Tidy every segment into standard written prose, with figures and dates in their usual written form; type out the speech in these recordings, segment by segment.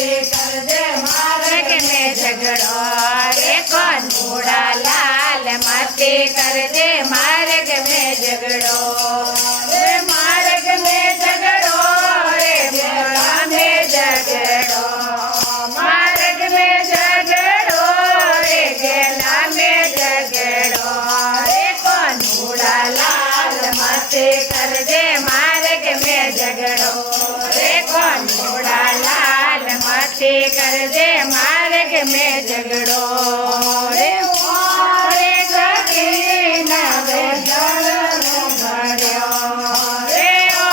મસ્તી કરજે માર્ગ મેં ઝઘડો રે કાનુડા લાલ મસ્તી કરજે માર્ગ મેં ઝઘડો રે માર્ગ મેં ઝઘડો રે મેળા મેં ઝઘડો માર્ગ મેં ઝઘડો રે ગેલા મેં ઝઘડો રે કાનુડા લાલ મસ્તી કરજે માર્ગ મેં ઝઘડો રે કાનુડા લાલ મસ્તી કરજે માર્ગ મેં ઝઘડો રે રે સખી નવે જળનો ભર્યો રે ઓ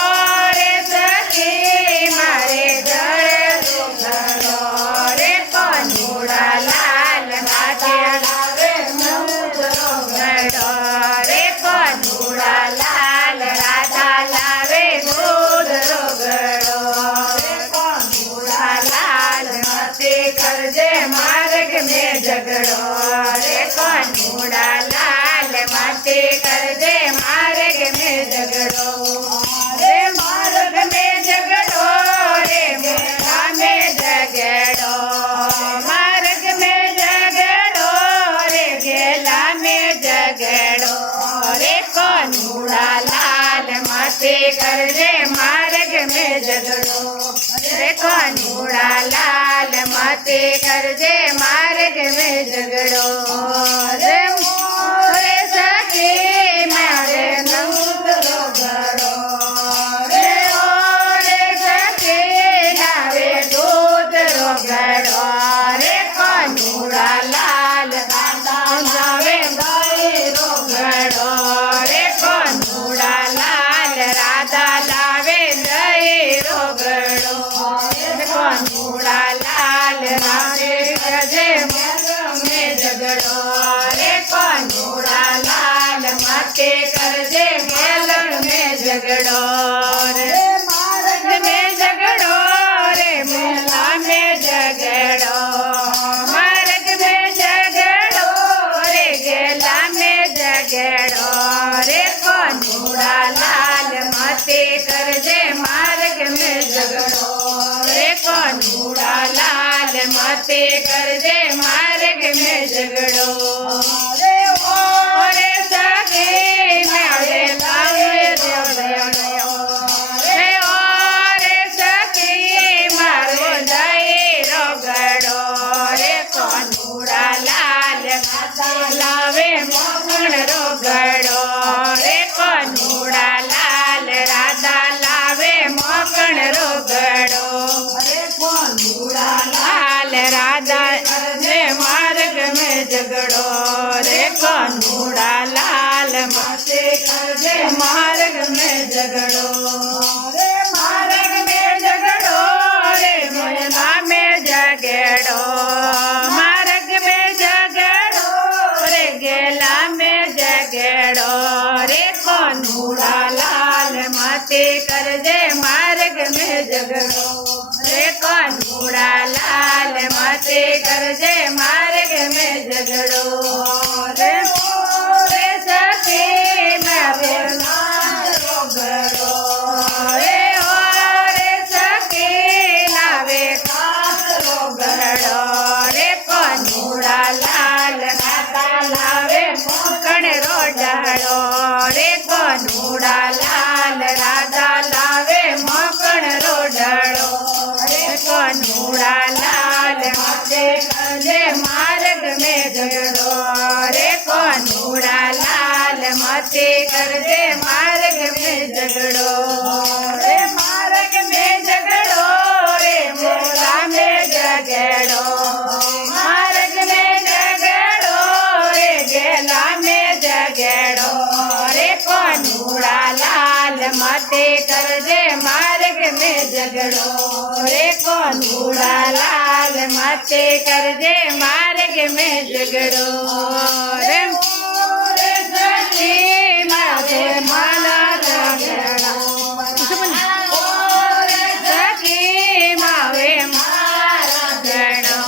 રે સખી મારે જળનો ભર્યો રે કાનુડા લાલ માથે લાવે નવરો ઘડો રે કાનુડા લાલ રાધા લાવે ગોદરો ઘડો રે કાનુડા લાલ મસ્તી કરજે માર્ગ મેં ઝઘડો રે કાનુડા લાલ મસ્તી કરજે માર્ગ મેં ઝઘડો રે માર્ગ મેં ઝઘડો રે મેળા મેં ઝઘડો માર્ગ મેં ઝઘડો રે ગેલા મેં ઝઘડો રે કાનુડા લાલ મસ્તી કરજે માર્ગ મેં ઝઘડો રે કાનુડા લાલ મસ્તી કરજે માર્ગ મેં ઝઘડો રે મોરે સખી મારે નવરો ઘડો રે ઓરે સખી લાવે દૂધરો ઘડો રે કાનુડા લાલ લાવે ગઈરો ઘડો રે કાનુડા લાલ રાધા લાવે ગઈરો ઘડો રે કાનુડા લાલ રાધે કરજે માર્ગ મેં ઝઘડો રે કાનુડા લાલ મસ્તી કરજે મેલણ મેં ઝઘડો રે માર્ગ મેં ઝઘડો રે મેલા મેં ઝઘડો માર્ગ મેં ઝઘડો રે ગેલા મેં ઝઘડો રે કાનુડા લાલ મસ્તી કરજે માર્ગ મેં ઝઘડો રે કાનુડા લાલ મસ્તી કરજે માર્ગ મેં ઝઘડો રે ઓ રે સખી મારે લાવે દેવડ્યો રે ઓ રે સખી મારો દઈરો ઘડો રે કાનુડા લાલ લાવે મોગણ રો ઘડો રે કાનુડા લાલ રાધા લાવે મોગણ રો ઘડો રે કાનુડા લાલ રાધા કરજે માર્ગ મેં ઝઘડો રે કાનુડા લાલ મસ્તી કરજે માર્ગ મેં ઝઘડો રે માર્ગ મેં ઝઘડો રે મેળા મેં ઝઘડો માર્ગ મેં ઝઘડો રે ગેલા મેં ઝઘડો રે કાનુડા લાલ મસ્તી કરજે માર્ગ મેં ઝઘડો રે કાનુડા લાલ મસ્તી કરજે માર્ગ મેં ઝઘડો રે રે સખી મારે નારો ઘડો રે ઓ રે સખી લાવે કારો ઘડો રે કાનુડા લાલ રાધા લાવે મોકણ રો ડાળો રે કાનુડા લાલ રાધા લાવે મોકણ રો ડાળો રે કાનુડા લાલ મસ્તી કરજે માર્ગ મેં ઝઘડો રે કાનુડા લાલ મસ્તી કરજે માર્ગ મેં ઝઘડો રે માર્ગ મેં ઝઘડો રે મોલા મેં ઝઘડો માર્ગ મેં ઝઘડો રે ગેલા મેં ઝઘડો રે કાનુડા લાલ મસ્તી કરજે માર્ગ મેં ઝઘડો રે કાનુડા લાલ મસ્તી કરજે માર્ગ મેં ઝઘડો રે મોરે સખી મારે માલા ઝઘડો ઓરે સખી માવે મારા ઝઘડો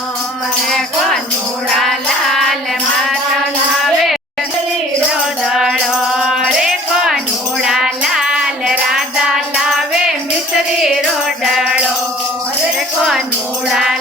રે કાનુડા લાલ માતા લાવે રો દળો રે કાનુડા લાલ રાધા લાવે મિશ્રી રો દળો રે કાનુડા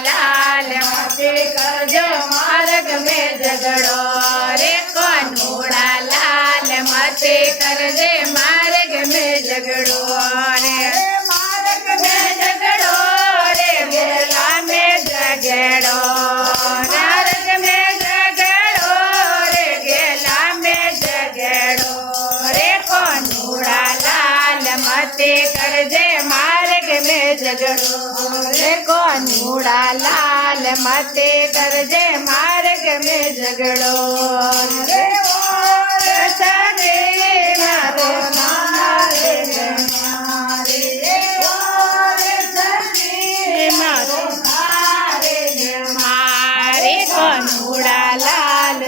ઝઘડો રે કોનુડા લાલ મતે કરજે માર્ગ મેં ઝઘડો રે સખી મારો મારે મારો મારે કોનુડા લાલ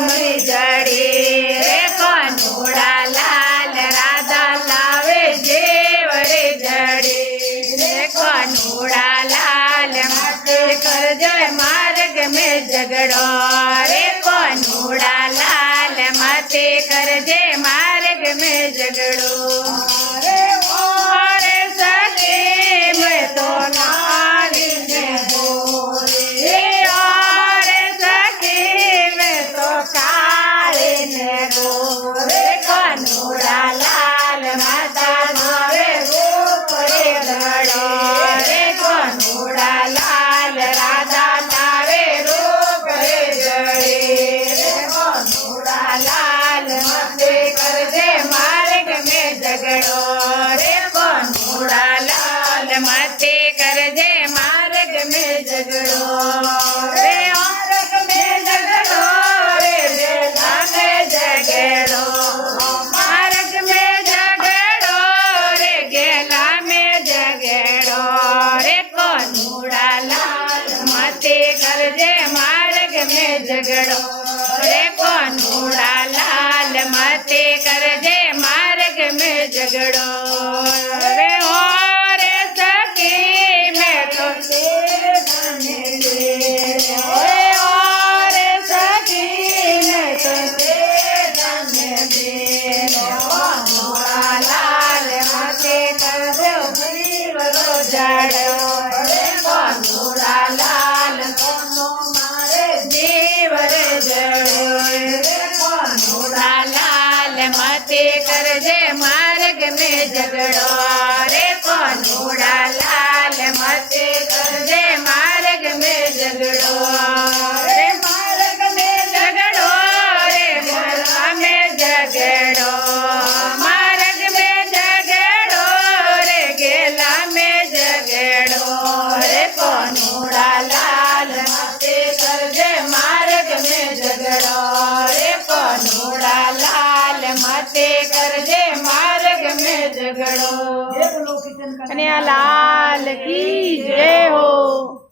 મરી જડી રે કોનુડા લાલ રાધા લાવે જેવ રે જડી રે કોનુડા લાલ માટે કરજો માર્ગ મેં ઝઘડો રે કોનુડા લાલ માટે કરજે માર્ગ મેં ઝઘડો રે સખી મેં તો નારીને બોલે રે સખી મેં તો કાળીને રે કોનુડા લાલ માતા મારે રૂપ રે ધડો રે કોનુડા લાલ રાધા તારે રૂપ રે જડે રે કોનુડા લાલ મતે કરજે માર્ગ મેં ઝઘડો રે કોનુડા લાલ મતે કરજે માર્ગ મેં ઝઘડો રે માર્ગ મેં ઝઘડો રે વેલા મેં ઝઘડો માર્ગ મેં ઝઘડો રે ગેલા મેં ઝઘડો રે કોનુડા લાલ મતે કરજે માર્ગ મેં ઝઘડો રે કોનુડા લાલ મતે કરજે માર્ગ મેં ઝઘડો રે ઓ રે સખી મેં તો તને દે ઓ રે સખી મેં તો તને દે કોનુડા લાલ મતે કરજો જીવરો જાડો રે કોનુડા લાલ કોનો મારે જીવ રે જડો રે કોનુડા લાલ મતે કરજે માર્ગ મેં ઝઘડો રે કોનુડા લાલ મતે કરજે માર્ગ મેં ઝઘડો રે માર્ગ મેં ઝઘડો રે મારા મેં ઝઘડો માર્ગ મેં ઝઘડો રે ગેલા મેં ઝઘડો રે કોનુડા લાલ મતે કરજે માર્ગ મેં ઝઘડો રે કોનુડા લાલ મતે કરજે માર્ગ મેં ઝઘડો અને આ લાલ કી જય હો।